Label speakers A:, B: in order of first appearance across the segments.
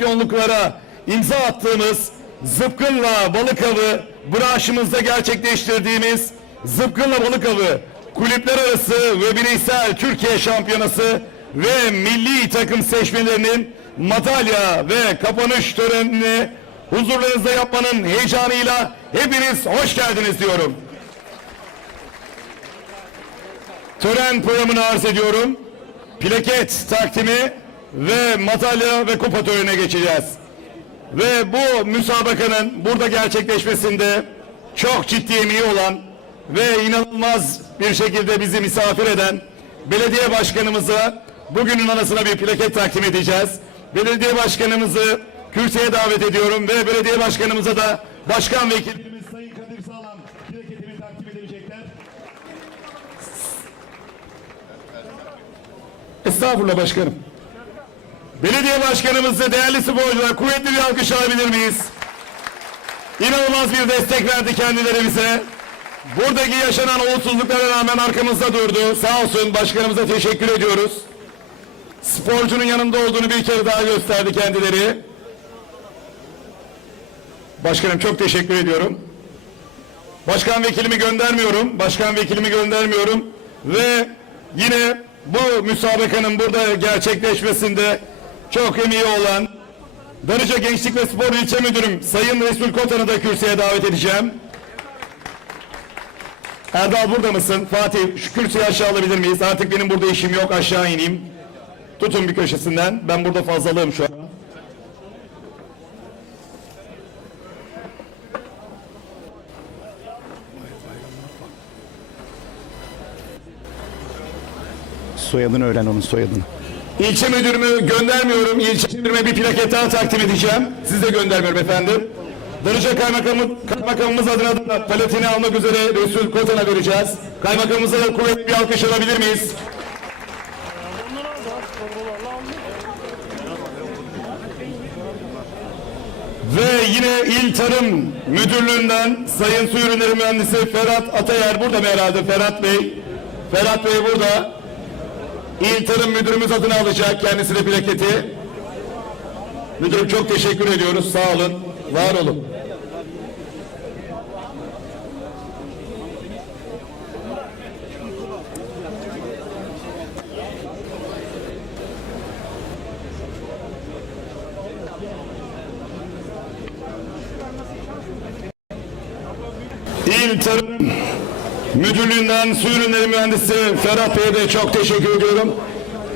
A: şampiyonluklara imza attığımız Zıpkınla Balık Avı branşımızda gerçekleştirdiğimiz Zıpkınla Balık Avı kulüpler arası ve bireysel Türkiye şampiyonası ve milli takım seçmelerinin madalya ve kapanış törenini huzurlarınızda yapmanın heyecanıyla hepiniz hoş geldiniz diyorum. Tören programını arz ediyorum. Plaket takdimi ve madalya ve kupa törenine geçeceğiz. Ve bu müsabakanın burada gerçekleşmesinde çok ciddi emeği olan ve inanılmaz bir şekilde bizi misafir eden belediye başkanımıza bugünün anısına bir plaket takdim edeceğiz. Belediye başkanımızı kürsüye davet ediyorum ve belediye başkanımıza da başkan vekilimiz Sayın Kadir Sağlam plaketini takdim edecekler. Estağfurullah başkanım. Belediye başkanımızı değerli sporcular kuvvetli bir alkış alabilir miyiz? İnanılmaz bir destek verdi kendileri bize. Buradaki yaşanan olumsuzluklara rağmen arkamızda durdu. Sağ olsun başkanımıza teşekkür ediyoruz. Sporcunun yanında olduğunu bir kere daha gösterdi kendileri. Başkanım çok teşekkür ediyorum. Başkan vekilimi göndermiyorum. Başkan vekilimi göndermiyorum. Ve yine bu müsabakanın burada gerçekleşmesinde çok emeği olan Darıca Gençlik ve Spor İlçe Müdürüm Sayın Resul Kotan'ı da kürsüye davet edeceğim. Erdal burada mısın? Fatih şu kürsüyü aşağı alabilir miyiz? Artık benim burada işim yok aşağı ineyim. Tutun bir köşesinden. Ben burada fazlalığım şu an.
B: Soyadını öğren onun soyadını.
A: İlçe müdürümü göndermiyorum. İlçe müdürüme bir plaket daha takdim edeceğim. Siz de göndermiyorum efendim. Darıca kaymakamı, kaymakamımız adına da paletini almak üzere Resul Kotan'a vereceğiz. Kaymakamımıza da kuvvetli bir alkış alabilir miyiz? Ve yine İl Tarım Müdürlüğü'nden Sayın Su Ürünleri Mühendisi Ferhat Atayer burada mı herhalde Ferhat Bey? Ferhat Bey burada. İl Tarım Müdürümüz adına alacak kendisine plaketi. Müdürüm çok teşekkür ediyoruz. Sağ olun. Var olun. İl Tarım Müdürlüğü'nden Su Ürünleri Mühendisi Ferhat Bey'e de çok teşekkür ediyorum.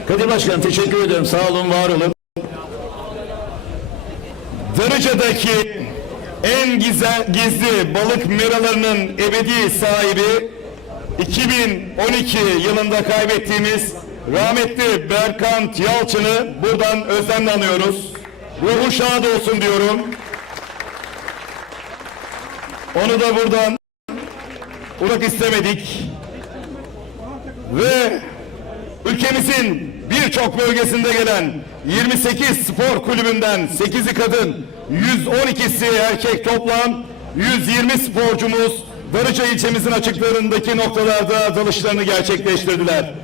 A: Kadir Başkan teşekkür ediyorum. Sağ olun, var olun. Darıca'daki en güzel, gizli balık meralarının ebedi sahibi 2012 yılında kaybettiğimiz rahmetli Berkant Yalçın'ı buradan özlemle anıyoruz. Ruhu şad olsun diyorum. Onu da buradan uğrak istemedik. Ve ülkemizin birçok bölgesinde gelen 28 spor kulübünden 8'i kadın, 112'si erkek toplam 120 sporcumuz Darıca ilçemizin açıklarındaki noktalarda dalışlarını gerçekleştirdiler.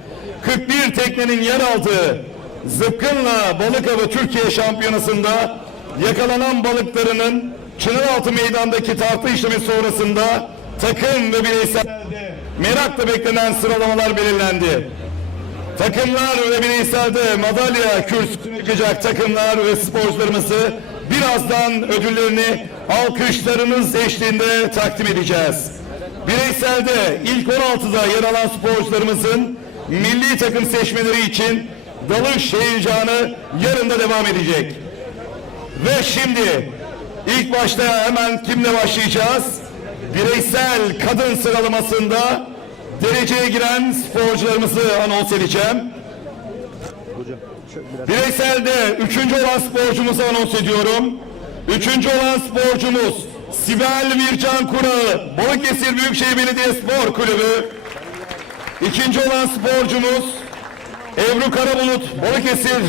A: 41 teknenin yer aldığı Zıpkınla Balık Avı Türkiye Şampiyonası'nda yakalanan balıklarının Çınaraltı meydandaki tartı işlemi sonrasında takım ve bireyselde merakla beklenen sıralamalar belirlendi. Takımlar ve bireyselde madalya kürsüsüne çıkacak takımlar ve sporcularımızı birazdan ödüllerini alkışlarınız eşliğinde takdim edeceğiz. Bireyselde ilk 16'da yer alan sporcularımızın milli takım seçmeleri için dalış heyecanı yarın da devam edecek. Ve şimdi ilk başta hemen kimle başlayacağız? Bireysel kadın sıralamasında dereceye giren sporcularımızı anons edeceğim. Bireyselde üçüncü olan sporcumuzu anons ediyorum. Üçüncü olan sporcumuz Sibel Vircan Kurağı, Balıkesir Büyükşehir Belediye Spor Kulübü. İkinci olan sporcumuz Ebru Karabulut, Balıkesir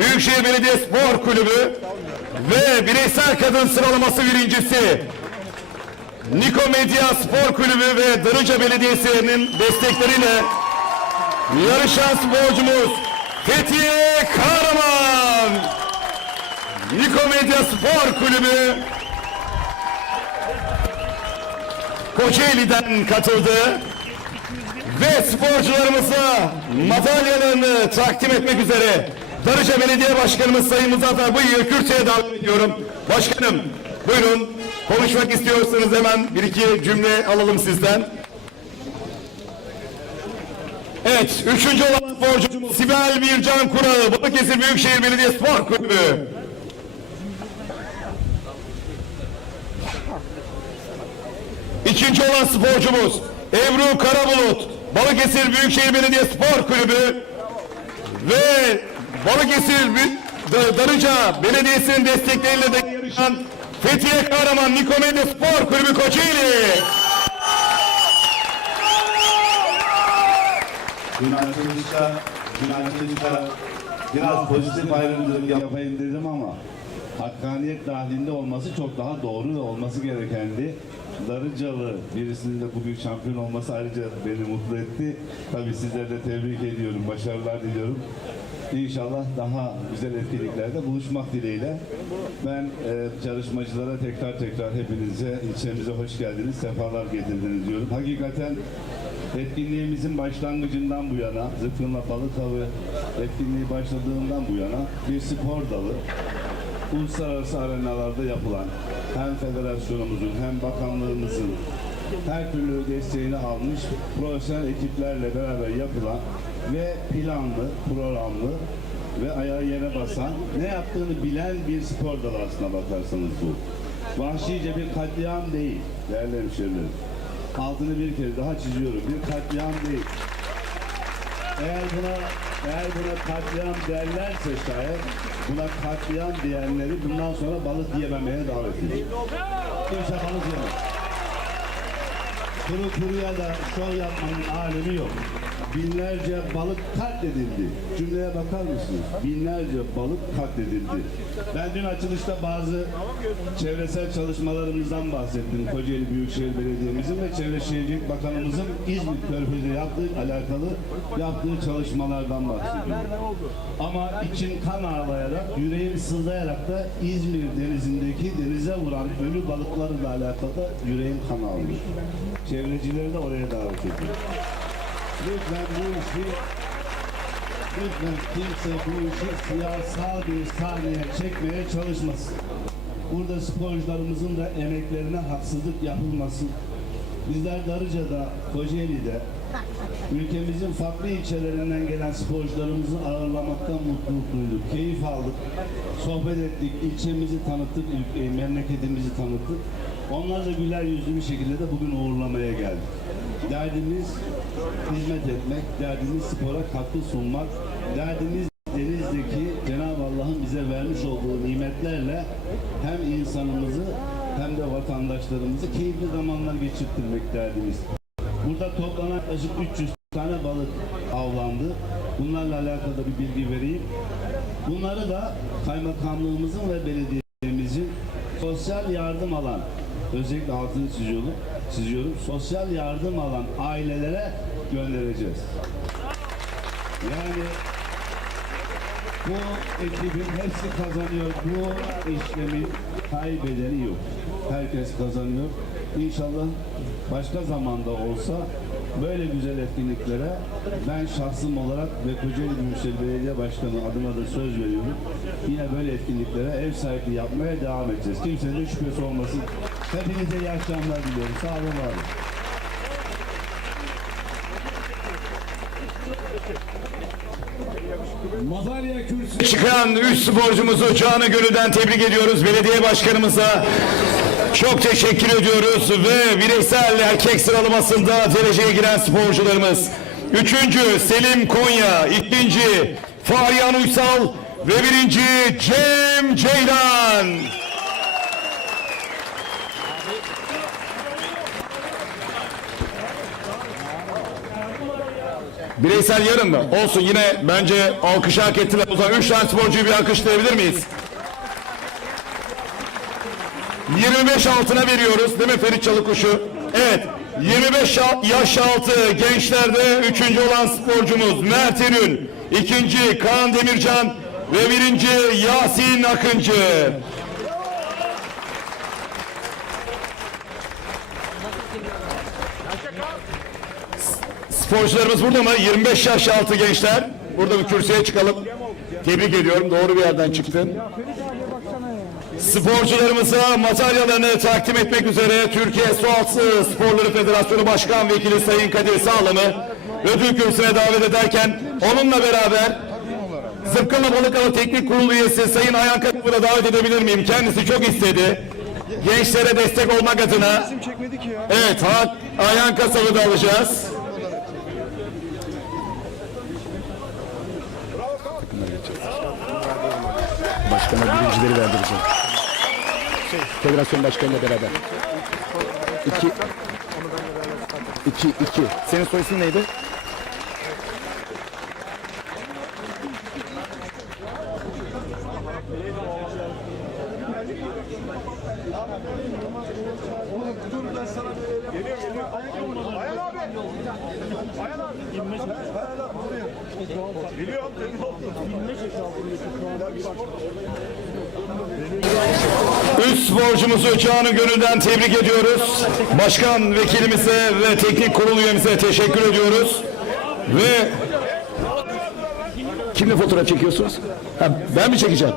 A: Büyükşehir Belediye Spor Kulübü. Ve bireysel kadın sıralaması birincisi Niko Medya Spor Kulübü ve Darıca Belediyesi'nin destekleriyle yarışan sporcumuz Fethiye Kahraman. Niko Spor Kulübü Kocaeli'den katıldı ve sporcularımıza madalyalarını takdim etmek üzere Darıca Belediye Başkanımız Sayın Muzaffer Bıyık'ı kürsüye davet ediyorum. Başkanım buyurun konuşmak istiyorsanız hemen bir iki cümle alalım sizden. Evet, üçüncü olan sporcumuz Sibel Bircan Kurağı, Balıkesir Büyükşehir Belediye Spor Kulübü. İkinci olan sporcumuz Ebru Karabulut, Balıkesir Büyükşehir Belediye Spor Kulübü ve Balıkesir Darıca Belediyesi'nin destekleriyle de yarışan Fethiye Kahraman Nikomedya Spor Kulübü Kocaeli.
C: Dün açılışta biraz pozitif ayrımcılık yapayım dedim ama hakkaniyet dahilinde olması çok daha doğru ve olması gerekendi. Darıcalı birisinin de bugün şampiyon olması ayrıca beni mutlu etti. Tabii sizleri de tebrik ediyorum, başarılar diliyorum. İnşallah daha güzel etkinliklerde buluşmak dileğiyle. Ben e, çalışmacılara tekrar tekrar hepinize ilçemize hoş geldiniz, sefalar getirdiniz diyorum. Hakikaten Etkinliğimizin başlangıcından bu yana, zıpkınla balık avı etkinliği başladığından bu yana bir spor dalı uluslararası arenalarda yapılan hem federasyonumuzun hem bakanlığımızın her türlü desteğini almış profesyonel ekiplerle beraber yapılan ve planlı, programlı ve ayağı yere basan, ne yaptığını bilen bir spor dalı aslına bakarsanız bu. Vahşice bir katliam değil değerli hemşehrilerim. Altını bir kez daha çiziyorum. Bir katliam değil. Eğer buna eğer buna katliam derlerse şayet buna katliam diyenleri bundan sonra balık yememeye davet edin. Kimse balık yemez. Kuru kuruya da şov yapmanın alemi yok. Binlerce balık katledildi. Cümleye bakar mısınız? Binlerce balık katledildi. Ben dün açılışta bazı çevresel çalışmalarımızdan bahsettim. Kocaeli Büyükşehir Belediye'mizin ve Çevre Şehircilik Bakanımızın İzmir Körfezi yaptığı alakalı yaptığı çalışmalardan bahsediyorum. Ama için kan ağlayarak, yüreğim sızlayarak da İzmir denizindeki denize vuran ölü balıklarla alakalı yüreğim kan ağlıyor. Çevrecileri de oraya davet ediyor. Lütfen bu işi lütfen kimse bu işi siyasal bir sahneye çekmeye çalışmasın. Burada sporcularımızın da emeklerine haksızlık yapılmasın. Bizler Darıca'da, Kocaeli'de ülkemizin farklı ilçelerinden gelen sporcularımızı ağırlamaktan mutluluk duyduk. Keyif aldık, sohbet ettik, ilçemizi tanıttık, ülke- memleketimizi tanıttık. Onlarla güler yüzlü bir şekilde de bugün uğurlamaya geldik. Derdimiz hizmet etmek, derdimiz spora katkı sunmak, derdimiz denizdeki Cenab-ı Allah'ın bize vermiş olduğu nimetlerle hem insanımızı hem de vatandaşlarımızı keyifli zamanlar geçirtmek derdimiz. Burada toplanan yaklaşık 300 tane balık avlandı. Bunlarla alakalı da bir bilgi vereyim. Bunları da kaymakamlığımızın ve belediyemizin sosyal yardım alan, özellikle altını çiziyorum, çiziyorum, sosyal yardım alan ailelere göndereceğiz. Yani bu ekibin hepsi kazanıyor. Bu işlemin kaybedeni yok. Herkes kazanıyor. İnşallah başka zamanda olsa böyle güzel etkinliklere ben şahsım olarak ve Kocaeli Büyükşehir Belediye Başkanı adına da söz veriyorum. Yine böyle etkinliklere ev sahipliği yapmaya devam edeceğiz. Kimsenin de şüphesi olmasın. Hepinize iyi akşamlar diliyorum. Sağ olun, var
A: Çıkan üç sporcumuzu canı gönülden tebrik ediyoruz. Belediye başkanımıza çok teşekkür ediyoruz ve bireysel erkek sıralamasında dereceye giren sporcularımız. Üçüncü Selim Konya, ikinci Fahriyan Uysal ve birinci Cem Ceylan. Bireysel yarın mı? Olsun yine bence alkış hak ettiler. O zaman üç tane sporcuyu bir alkışlayabilir miyiz? 25 altına veriyoruz değil mi Ferit Çalıkuşu? Evet. 25 ya- yaş altı gençlerde üçüncü olan sporcumuz Mert Ünün. ikinci Kaan Demircan. ve birinci Yasin Akıncı. Sporcularımız burada mı? 25 yaş altı gençler. Burada bir kürsüye çıkalım. Tebrik ediyorum. Doğru bir yerden çıktın. Sporcularımıza madalyalarını takdim etmek üzere Türkiye Sualtı Sporları Federasyonu Başkan Vekili Sayın Kadir Sağlam'ı ödül kürsüne davet ederken onunla beraber Zıpkınlı Balıkalı Teknik Kurulu üyesi Sayın Ayhan Kapı'nı da davet edebilir miyim? Kendisi çok istedi. Gençlere destek olmak adına. Evet, Ha- Ayhan Kasab'ı da alacağız.
B: Başkana birincileri verdireceğim. Federasyon başkanıyla beraber. İki. İki, iki. Senin soy neydi?
A: Üç sporcumuzu canı gönülden tebrik ediyoruz. Başkan vekilimize ve teknik kurul üyemize teşekkür ediyoruz. Ve
B: Kimle fotoğraf çekiyorsunuz? Ha, ben mi çekeceğim?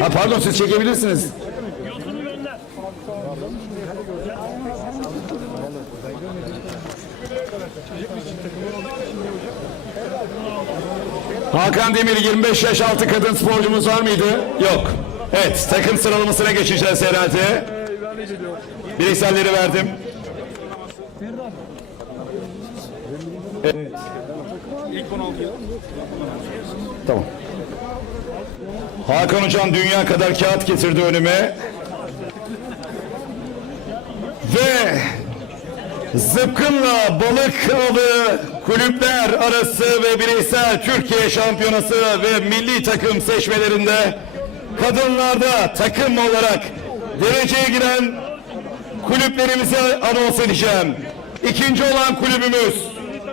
B: Ha pardon siz çekebilirsiniz.
A: Hakan Demir 25 yaş altı kadın sporcumuz var mıydı? Yok. Evet takım sıralamasına geçeceğiz herhalde. Bireyselleri verdim.
B: Tamam.
A: Hakan Hocam dünya kadar kağıt getirdi önüme. Ve Zıpkınla balık avı kulüpler arası ve bireysel Türkiye şampiyonası ve milli takım seçmelerinde kadınlarda takım olarak dereceye giren kulüplerimizi anons edeceğim. İkinci olan kulübümüz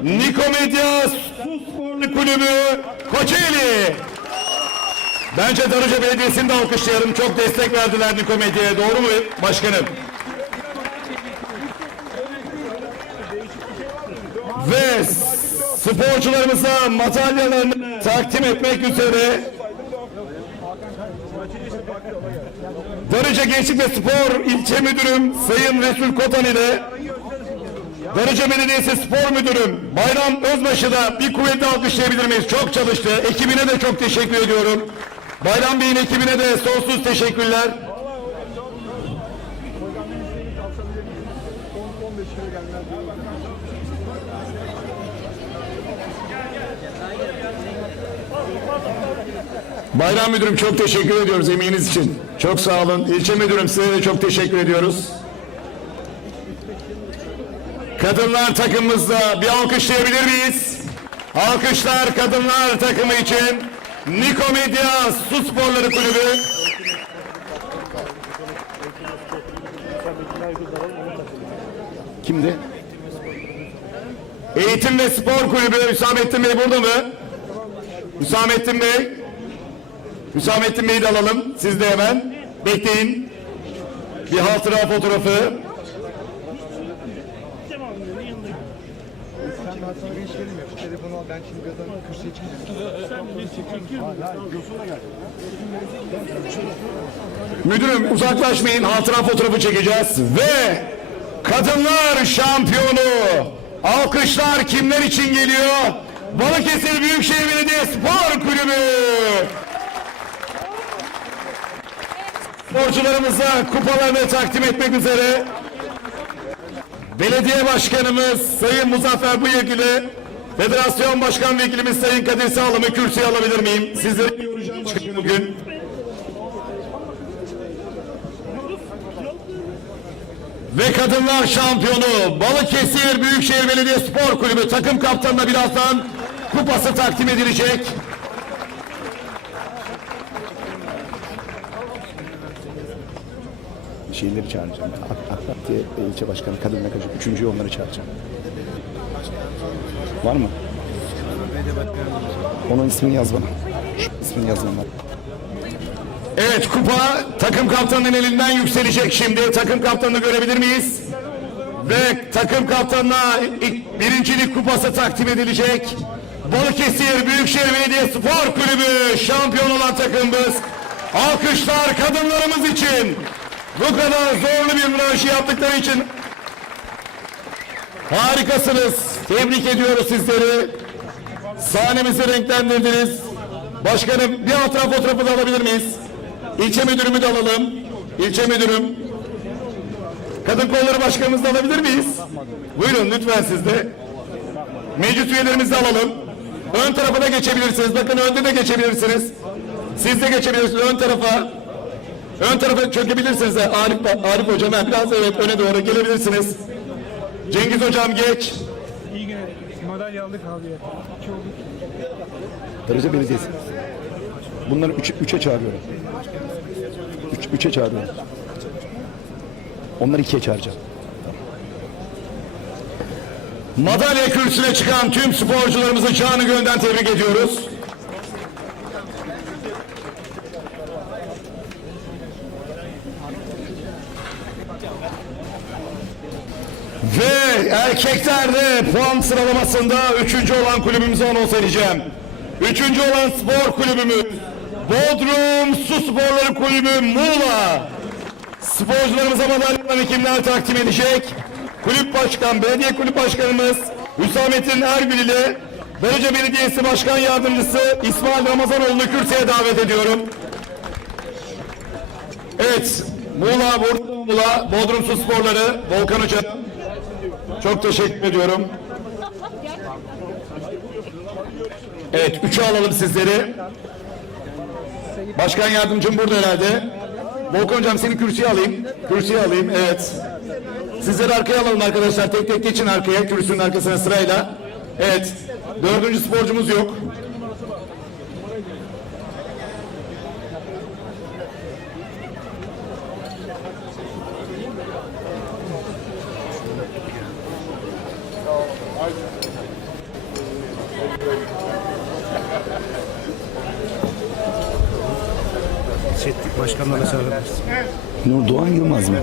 A: Nikomedya Sporlu Kulübü Kocaeli. Bence Darıca Belediyesi'ni de alkışlayalım. Çok destek verdiler Nikomedya'ya. Doğru mu başkanım? Ve sporcularımıza madalyalarını takdim etmek üzere Darıca Gençlik ve Spor İlçe Müdürüm Sayın Resul Kotan ile Darıca Belediyesi Spor Müdürüm Bayram Özbaşı da bir kuvvetli alkışlayabilir miyiz? Çok çalıştı. Ekibine de çok teşekkür ediyorum. Bayram Bey'in ekibine de sonsuz teşekkürler. Bayram Müdürüm çok teşekkür ediyoruz emeğiniz için. Çok sağ olun. İlçe Müdürüm size de çok teşekkür ediyoruz. Kadınlar takımımızda bir alkışlayabilir miyiz? Alkışlar kadınlar takımı için Nikomedya Su Sporları Kulübü.
B: Kimdi?
A: Eğitim ve Spor Kulübü Hüsamettin Bey burada mı? Hüsamettin Bey. Hüsamettin Bey'i de alalım. Siz de hemen. Bekleyin. Bir hatıra fotoğrafı.
D: Telefonu al ben şimdi birazdan kürsüye çıkacağım.
A: Müdürüm uzaklaşmayın. Hatıra fotoğrafı çekeceğiz. Ve kadınlar şampiyonu. Alkışlar kimler için geliyor? Balıkesir Büyükşehir Belediye Spor Kulübü. Sporcularımıza kupalarını takdim etmek üzere Belediye Başkanımız Sayın Muzaffer Bıyık ile Federasyon Başkan Vekilimiz Sayın Kadir Sağlam'ı kürsüye alabilir miyim? Sizleri yoracağım başkanım bugün. Ve kadınlar şampiyonu Balıkesir Büyükşehir Belediye Spor Kulübü takım kaptanına birazdan kupası takdim edilecek.
B: Şeyleri çağıracağım. AK, Parti ilçe başkanı kadın nakacı. Üçüncüyü onları çağıracağım. Var mı? Onun ismini yaz bana. İsmini yazmam ben.
A: Evet kupa takım kaptanının elinden yükselecek şimdi. Takım kaptanını görebilir miyiz? Ve takım kaptanına ilk birincilik kupası takdim edilecek. Balıkesir Büyükşehir Belediye Spor Kulübü şampiyon olan takımımız. Alkışlar kadınlarımız için. Bu kadar zorlu bir branşı yaptıkları için harikasınız. Tebrik ediyoruz sizleri. Sahnemizi renklendirdiniz. Başkanım bir hatıra fotoğrafı da alabilir miyiz? İlçe müdürümü de alalım. İlçe müdürüm. Kadın kolları başkanımızı da alabilir miyiz? Buyurun lütfen siz de. Meclis üyelerimizi de alalım. Ön tarafa da geçebilirsiniz. Bakın önde de geçebilirsiniz. Siz de geçebilirsiniz ön tarafa. Ön tarafa çökebilirsiniz. de. Arif, Arif hocam biraz evet öne doğru gelebilirsiniz. Cengiz hocam geç.
D: İyi gene madalya aldık abi. İki.
B: Darıca Belediyesi. Bunları üç, üçe çağırıyorum. Üç, üçe çağırıyorum. Onları ikiye çağıracağım.
A: Madalya kürsüne çıkan tüm sporcularımızı canı gönülden tebrik ediyoruz. Ve erkeklerde puan sıralamasında üçüncü olan kulübümüzü anons edeceğim. Üçüncü olan spor kulübümüz Bodrum Su Sporları Kulübü Muğla. Sporcularımıza madalyalarını kimler takdim edecek? Kulüp Başkan, Belediye Kulüp Başkanımız Hüsamettin Erbil ile Darıca Belediyesi Başkan Yardımcısı İsmail Ramazanoğlu'nu kürsüye davet ediyorum. Evet, Muğla, Muğla, Bodrum Su Sporları, Volkan Hoca. Çok teşekkür ediyorum. Evet, üçü alalım sizleri. Başkan yardımcım burada herhalde. Volkan hocam seni kürsüye alayım. Kürsüye alayım, evet. Sizleri arkaya alalım arkadaşlar. Tek tek geçin arkaya, kürsünün arkasına sırayla. Evet, dördüncü sporcumuz yok.
D: Çetlik başkanlarla çağırabiliriz.
B: Nur Doğan Yılmaz mı?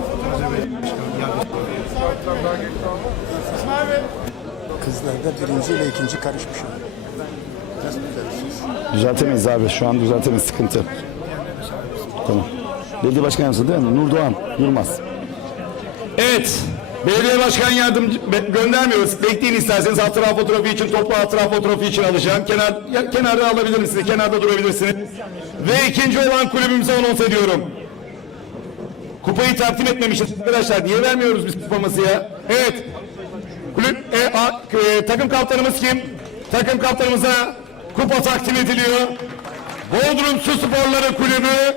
E: Kızlarda birinci ile ikinci karışmış oluyor.
B: Düzeltemeyiz abi. Şu an düzeltemeyiz. Sıkıntı. Tamam. Belediye Başkan Yardımcısı değil mi? Nur Doğan Yılmaz.
A: Evet. Belediye Başkan Yardımcı göndermiyoruz. Bekleyin isterseniz hatıra fotoğrafı için, toplu hatıra fotoğrafı için alacağım. Kenar, ya, kenarda alabilir misiniz? Kenarda durabilirsiniz. Ve ikinci olan kulübümüze anons ediyorum. Kupayı takdim etmemişiz arkadaşlar. Niye vermiyoruz biz kupamızı ya? Evet. Kulüp, e, a- e, takım kaptanımız kim? Takım kaptanımıza kupa takdim ediliyor. Bodrum Su Sporları Kulübü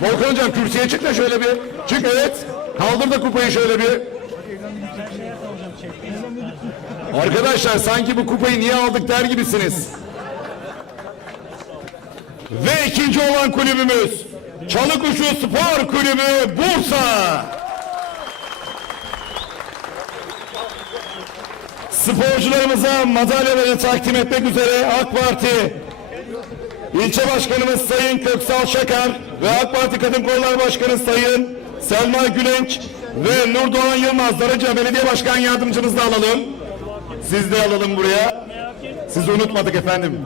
A: Volkan hocam kürsüye çık da şöyle bir. Çık evet. Kaldır da kupayı şöyle bir. Arkadaşlar sanki bu kupayı niye aldık der gibisiniz. Ve ikinci olan kulübümüz Çalıkuşu Spor Kulübü Bursa. Sporcularımıza madalyaları takdim etmek üzere AK Parti İlçe Başkanımız Sayın Köksal Şakar ve AK Parti Kadın Kollar Başkanı Sayın Selma Gülenç ve Nurdoğan Yılmaz Darıca Belediye Başkan Yardımcımızı da alalım. Siz de alalım buraya. Sizi unutmadık efendim.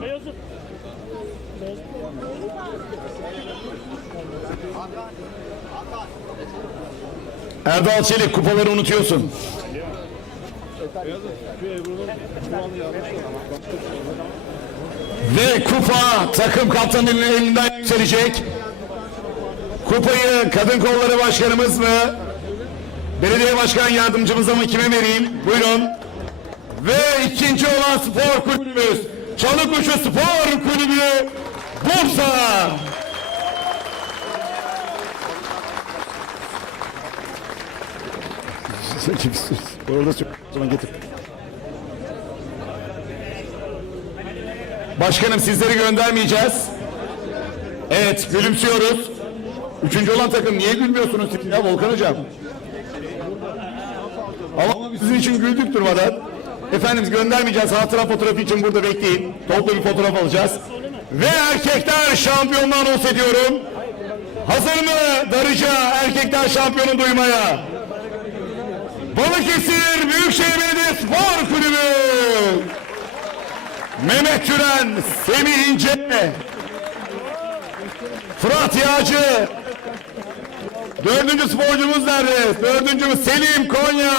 A: Erdal Çelik kupaları unutuyorsun. Ve kupa takım kaptanının elinden yükselecek. Kupayı kadın kolları başkanımız mı? Belediye başkan yardımcımıza mı kime vereyim? Buyurun. Ve ikinci olan spor kulübümüz Çalıkuşu Spor Kulübü Bursa.
B: Orada çok. Zaman getir.
A: Başkanım sizleri göndermeyeceğiz. Evet gülümsüyoruz. Üçüncü olan takım niye gülmüyorsunuz siz ya Volkan hocam? Ama sizin için güldük durmadan. Efendim göndermeyeceğiz. Hatıra fotoğrafı için burada bekleyin. Toplu bir fotoğraf alacağız. ve erkekler şampiyonluğu anons ediyorum. Hazır mı Darıca erkekler şampiyonu duymaya? Balıkesir Büyükşehir Belediye Spor Kulübü. Mehmet Türen, Semih İnce, Fırat Yağcı. Dördüncü sporcumuz nerede? Dördüncümüz Selim Konya.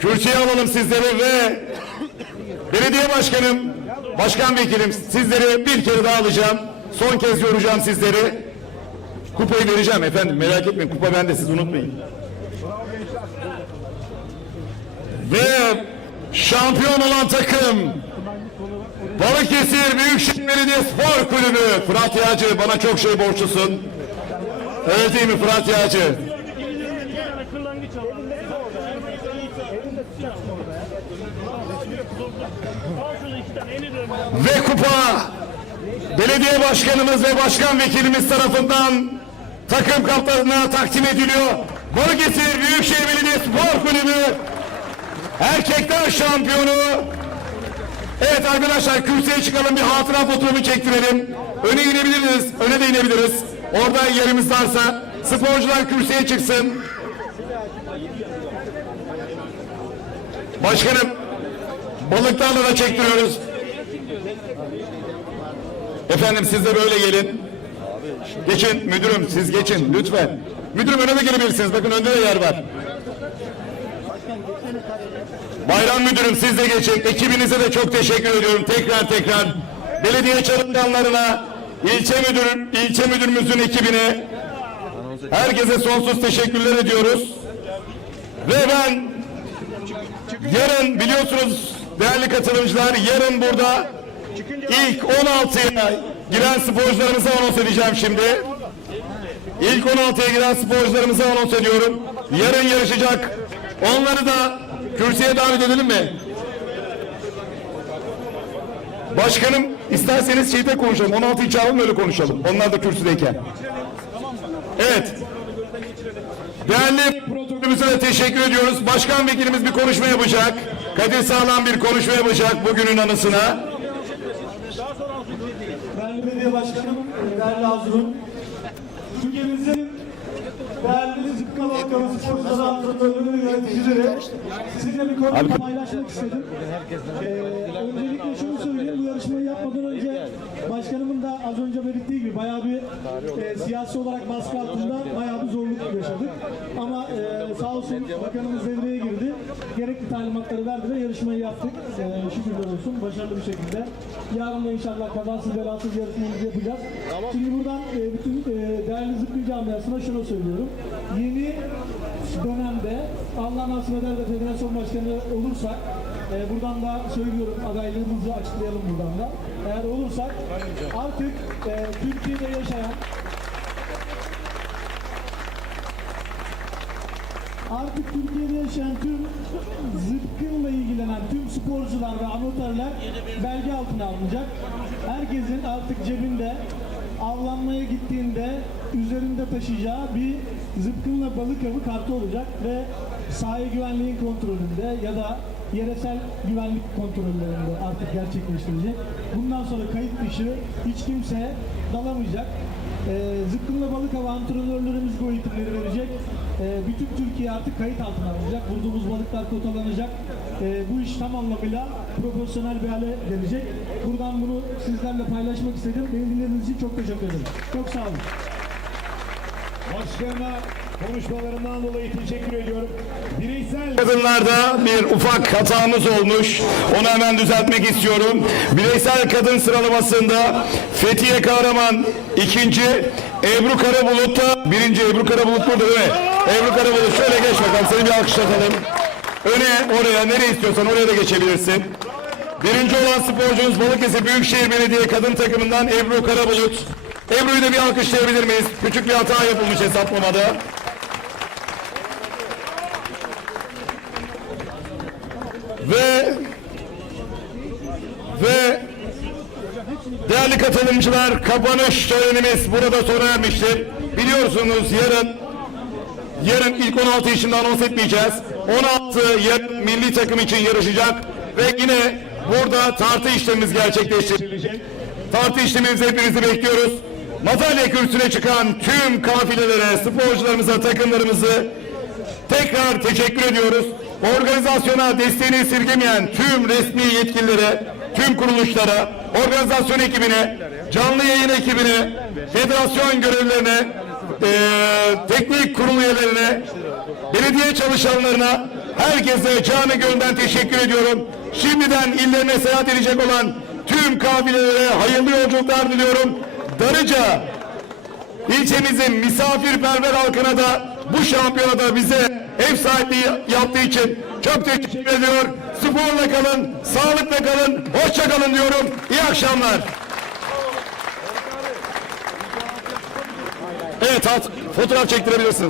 A: Kürsüye alalım sizleri ve belediye başkanım, başkan vekilim sizleri bir kere daha alacağım. Son kez yoracağım sizleri. Kupayı vereceğim efendim merak etmeyin kupa bende siz unutmayın. Ve şampiyon olan takım Balıkesir Büyükşehir Belediye Spor Kulübü Fırat Yağcı bana çok şey borçlusun. Öyle değil mi Fırat Yağcı? Ve kupa belediye başkanımız ve başkan vekilimiz tarafından takım kaptanına takdim ediliyor. Balıkesir Büyükşehir Belediye Spor Kulübü erkekler şampiyonu Evet arkadaşlar kürsüye çıkalım bir hatıra fotoğrafı çektirelim. Öne inebiliriz, öne de inebiliriz. Orada yerimiz varsa sporcular kürsüye çıksın. Başkanım balıklarla da çektiriyoruz. Efendim siz de böyle gelin. Geçin müdürüm siz geçin lütfen. Müdürüm öne de gelebilirsiniz. Bakın önde de yer var. Bayram müdürüm siz de geçin. Ekibinize de çok teşekkür ediyorum. Tekrar tekrar belediye çalışanlarına, ilçe müdürüm, ilçe müdürümüzün ekibine herkese sonsuz teşekkürler ediyoruz. Ve ben yarın biliyorsunuz değerli katılımcılar yarın burada ilk 16'ya giren sporcularımızı anons edeceğim şimdi. İlk 16'ya giren sporcularımızı anons ediyorum. Yarın yarışacak. Onları da kürsüye davet edelim mi? Başkanım isterseniz şeyde konuşalım. 16'yı çağıralım öyle konuşalım. Onlar da kürsüdeyken. Evet. Değerli protokolümüze de teşekkür ediyoruz. Başkan vekilimiz bir konuşma yapacak. Kadir Sağlam bir konuşma yapacak bugünün anısına.
F: Değerli Belediye Başkanım, değerli Hazırım, ülkemizin değerli Halkalı sporcuları, antrenörleri ve yöneticileri sizinle bir konuyu paylaşmak istedim. Ee, öncelikle şunu söyleyeyim, bu yarışmayı yapmadan önce başkanımın da az önce belirttiği gibi bayağı bir e, siyasi olarak baskı altında bayağı bir zorluk yaşadık. Ama e, sağ olsun bakanımız devreye girdi. Gerekli talimatları verdi ve yarışmayı yaptık. E, şükürler olsun başarılı bir şekilde. Yarın da inşallah kazasız belasız yarışmamızı yapacağız. Şimdi buradan e, bütün e, değerli zıplı camiasına şunu söylüyorum. Yeni dönemde Allah nasip eder de federasyon başkanı olursak e, buradan da söylüyorum adaylığımızı açıklayalım buradan da. Eğer olursak artık e, Türkiye'de yaşayan Artık Türkiye'de yaşayan tüm zıpkınla ilgilenen tüm sporcular ve amatörler belge altına alınacak. Herkesin artık cebinde avlanmaya gittiğinde üzerinde taşıyacağı bir zıpkınla balık avı kartı olacak ve sahil güvenliğin kontrolünde ya da yeresel güvenlik kontrollerinde artık gerçekleştirecek. Bundan sonra kayıt dışı hiç kimse dalamayacak. Ee, zıpkınla balık avı antrenörlerimiz bu eğitimleri verecek. Ee, bütün Türkiye artık kayıt altına alınacak. Vurduğumuz balıklar kotalanacak. Ee, bu iş tam anlamıyla profesyonel bir hale gelecek. Buradan bunu sizlerle paylaşmak istedim. Beni dinlediğiniz için çok teşekkür ederim. Çok sağ olun.
G: Başkanına konuşmalarından dolayı teşekkür ediyorum. Bireysel
A: Kadınlarda bir ufak hatamız olmuş. Onu hemen düzeltmek istiyorum. Bireysel kadın sıralamasında Fethiye Kahraman ikinci, Ebru Karabulut da birinci. Ebru Karabulut burada değil mi? Ebru Karabulut şöyle geç bakalım. Seni bir alkışlatalım. Öne, oraya, nereye istiyorsan oraya da geçebilirsin. Birinci olan sporcumuz Balıkesir Büyükşehir Belediye kadın takımından Ebru Karabulut. Ebru'yu da bir alkışlayabilir miyiz? Küçük bir hata yapılmış hesaplamada. Ve ve değerli katılımcılar kapanış törenimiz burada sona ermiştir. Biliyorsunuz yarın yarın ilk 16 yaşında anons etmeyeceğiz. 16 yarın milli takım için yarışacak ve yine burada tartı işlemimiz gerçekleştirilecek. Tartı işlemimizi hepinizi bekliyoruz. Madalya kürsüne çıkan tüm kafilelere, sporcularımıza, takımlarımızı tekrar teşekkür ediyoruz. Organizasyona desteğini esirgemeyen tüm resmi yetkililere, tüm kuruluşlara, organizasyon ekibine, canlı yayın ekibine, federasyon görevlilerine, eee, teknik kurul üyelerine, belediye çalışanlarına, herkese canı gönülden teşekkür ediyorum. Şimdiden illerine seyahat edecek olan tüm kafilelere hayırlı yolculuklar diliyorum. Darıca İlçemizin misafirperver halkına da bu şampiyonada bize ev sahipliği yaptığı için çok teşekkür ediyor. Sporla kalın, sağlıkla kalın, hoşça kalın diyorum. İyi akşamlar. Evet, fotoğraf çektirebilirsiniz.